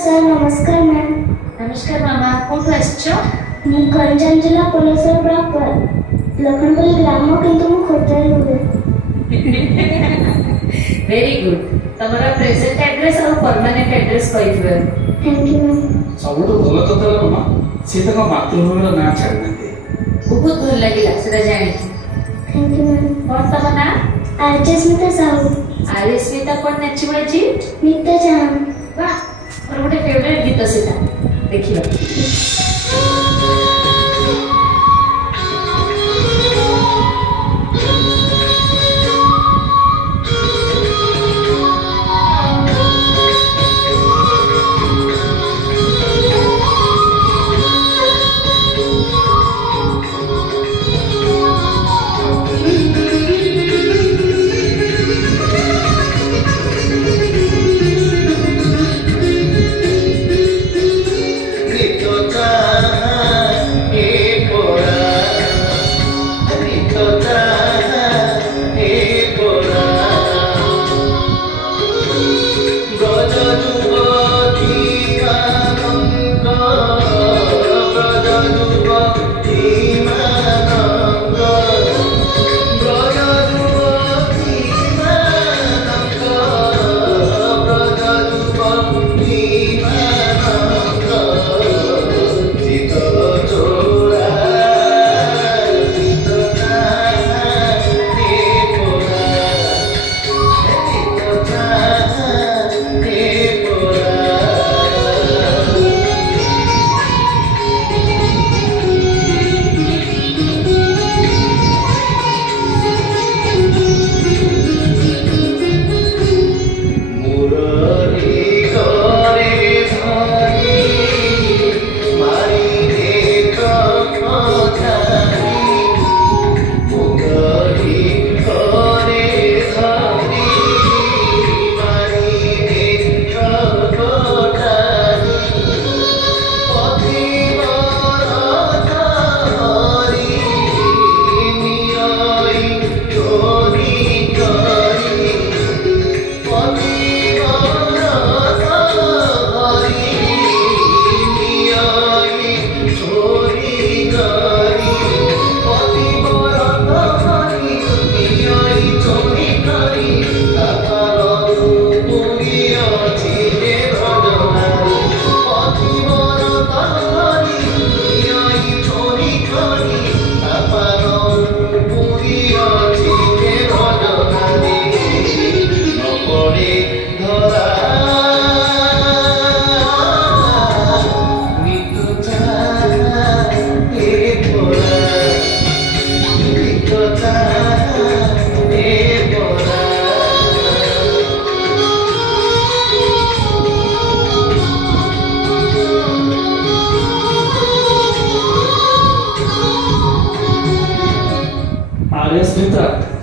Sir नमस्कार ma'am. नमस्कार मामा कौन आसचो गंजाम जिला पलेश्वर ब्लॉक लखनपुर ग्राम किंतु मु खोर्धा रुहे। वेरी गुड तमरा प्रेजेंट एड्रेस और परमानेंट एड्रेस कहिथिबे। Thank you ma'am. सबुठ भल कथा मामा से तक मातृभूमि ना छाड़ना बहुत भल लागिला सेटा जानि। Thank you ma'am. कोन तम ना आरजे स्मिता साहू। आरे स्मिता कोन नाचिबो जी नित्य चाहम। वाह और गोटे फेवरेट गीत सेटा देखिबा।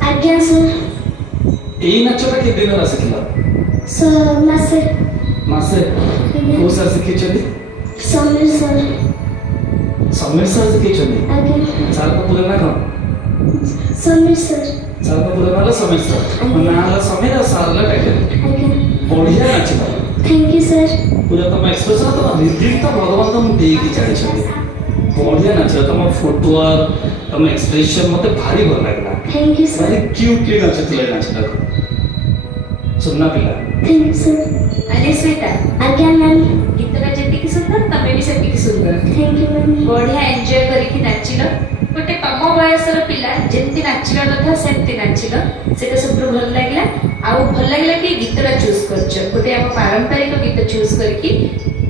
आज्ञा सर। यही नाचटा के दिन रा सिखला सर मासे मासे को सर सिखि छथि समीर सर। समीर सर सिखि छथि आज्ञा सर का पूरा ना कौन समीर सर। सर का पूरा नाम समीर सर नाम समीर सर ला टाइटल आज्ञा बढ़िया नाचता। Thank you sir. पूरा तुम एक्सप्रेशन तो रिदम तो भगवान तुम दे की जानि छथि बढ़िया नाच तुम फुटवर्क तुम एक्सप्रेशन मते भारी भल लागला। Thank you sir. भारी क्यूटली नाचतले नाचता सुनना पिला। Thank you sir. अरे स्मिता आज्ञा मैम। गीतटा जेतिकी सुंदर तमे भी सेतिकी सुंदर। Thank you ma'am. बढ़िया एन्जॉय करिकि नाचिलो गोटे तम बयसर पिला जेमती नाचिबा कथा सेमती नाचिलो सेटा सब भल लागला। आ भल लागला कि गीतटा चूज करछ गोटे हम पारंपरिक गीत चूज करके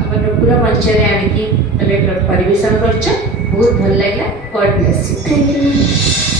हम पूरा मंच रे आनिकी तमे परिवेशन करछ बहुत भल लागला। God bless you. Thank you.